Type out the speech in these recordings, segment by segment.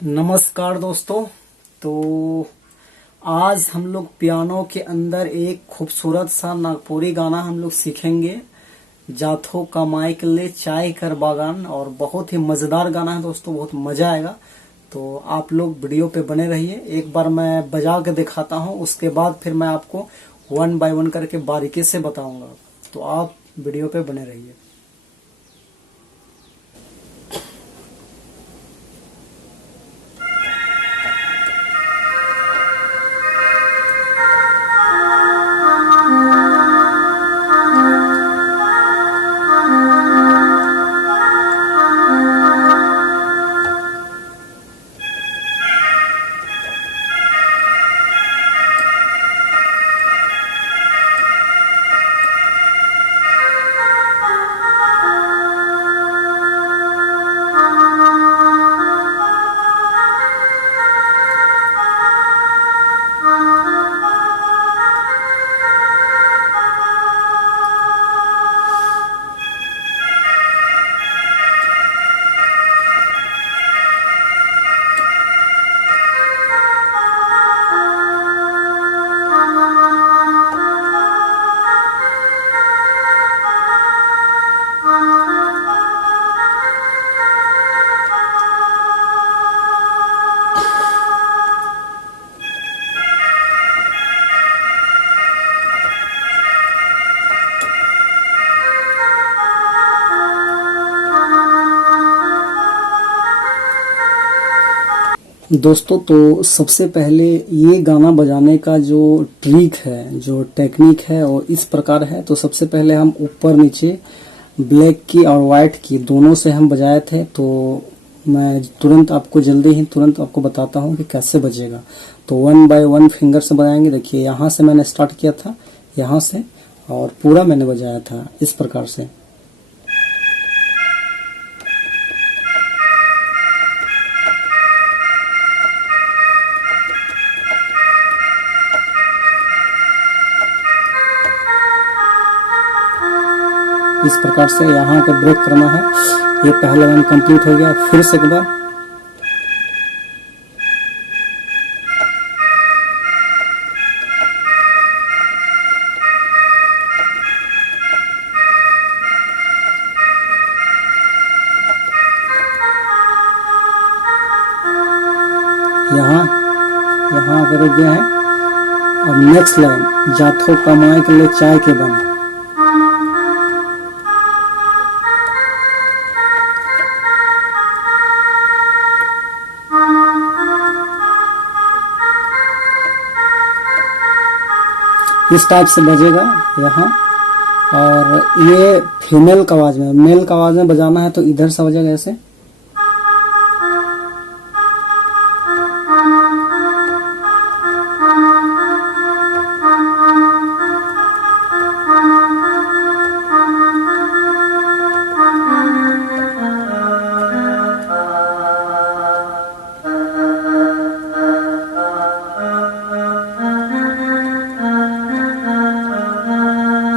नमस्कार दोस्तों। तो आज हम लोग पियानो के अंदर एक खूबसूरत सा नागपुरी गाना हम लोग सीखेंगे। जाथो कमाई के लिए चाय कर बागान, और बहुत ही मजेदार गाना है दोस्तों, बहुत मजा आएगा। तो आप लोग वीडियो पे बने रहिए। एक बार मैं बजा के दिखाता हूँ, उसके बाद फिर मैं आपको वन बाय वन करके बारीकी से बताऊंगा। तो आप वीडियो पे बने रहिए। दोस्तों, तो सबसे पहले ये गाना बजाने का जो ट्रिक है, जो टेक्निक है, वो इस प्रकार है। तो सबसे पहले हम ऊपर नीचे ब्लैक की और वाइट की दोनों से हम बजाए थे। तो मैं तुरंत आपको बताता हूँ कि कैसे बजेगा। तो वन बाय वन फिंगर से बजाएंगे। देखिए, यहाँ से मैंने स्टार्ट किया था, यहाँ से, और पूरा मैंने बजाया था इस प्रकार से। इस प्रकार से यहाँ पे ब्रेक करना है। ये पहला लाइन कंप्लीट हो गया। फिर से एक बार। यहाँ यहाँ पे रुक गए हैं। और नेक्स्ट लाइन, जाथो कमाए के लिए चाय के बन। इस टाइप से बजेगा यहाँ। और ये फीमेल का आवाज में, मेल का आवाज में बजाना है तो इधर से बजेगा ऐसे।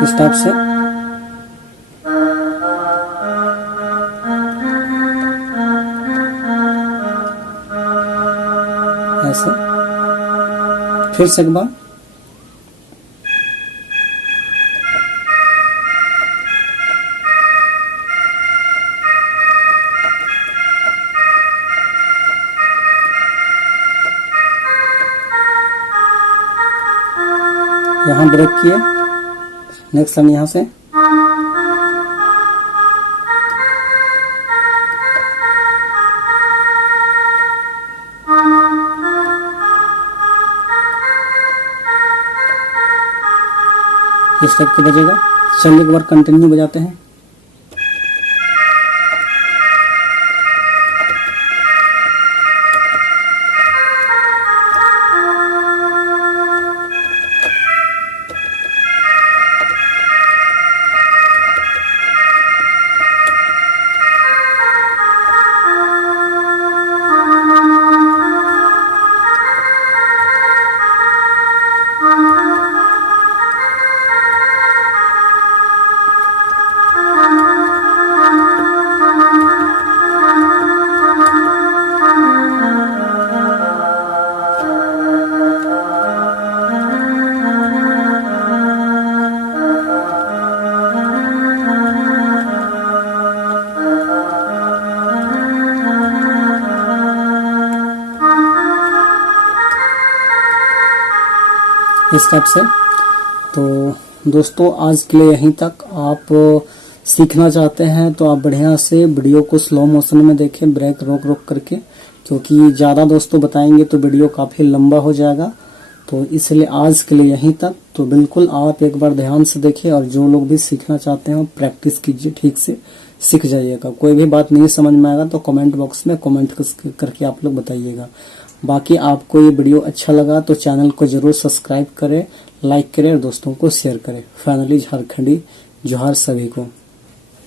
इस टाइप से। ऐसे। फिर से एक बार। यहाँ ब्रेक किए। नेक्स्ट लाइन यहाँ से। इस टाइप के बजेगा। चलिए एक बार कंटिन्यू बजाते हैं। इस टाइप से। तो दोस्तों आज के लिए यहीं तक। आप सीखना चाहते हैं तो आप बढ़िया से वीडियो को स्लो मोशन में देखें, ब्रेक रोक रोक करके, क्योंकि ज़्यादा दोस्तों बताएंगे तो वीडियो काफ़ी लंबा हो जाएगा। तो इसलिए आज के लिए यहीं तक। तो बिल्कुल आप एक बार ध्यान से देखिए, और जो लोग भी सीखना चाहते हैं प्रैक्टिस कीजिए, ठीक से सीख जाइएगा। कोई भी बात नहीं समझ में आएगा तो कमेंट बॉक्स में कमेंट करके आप लोग बताइएगा। बाकी आपको ये वीडियो अच्छा लगा तो चैनल को जरूर सब्सक्राइब करें, लाइक करें और दोस्तों को शेयर करें। फाइनली झारखंडी जोहार सभी को।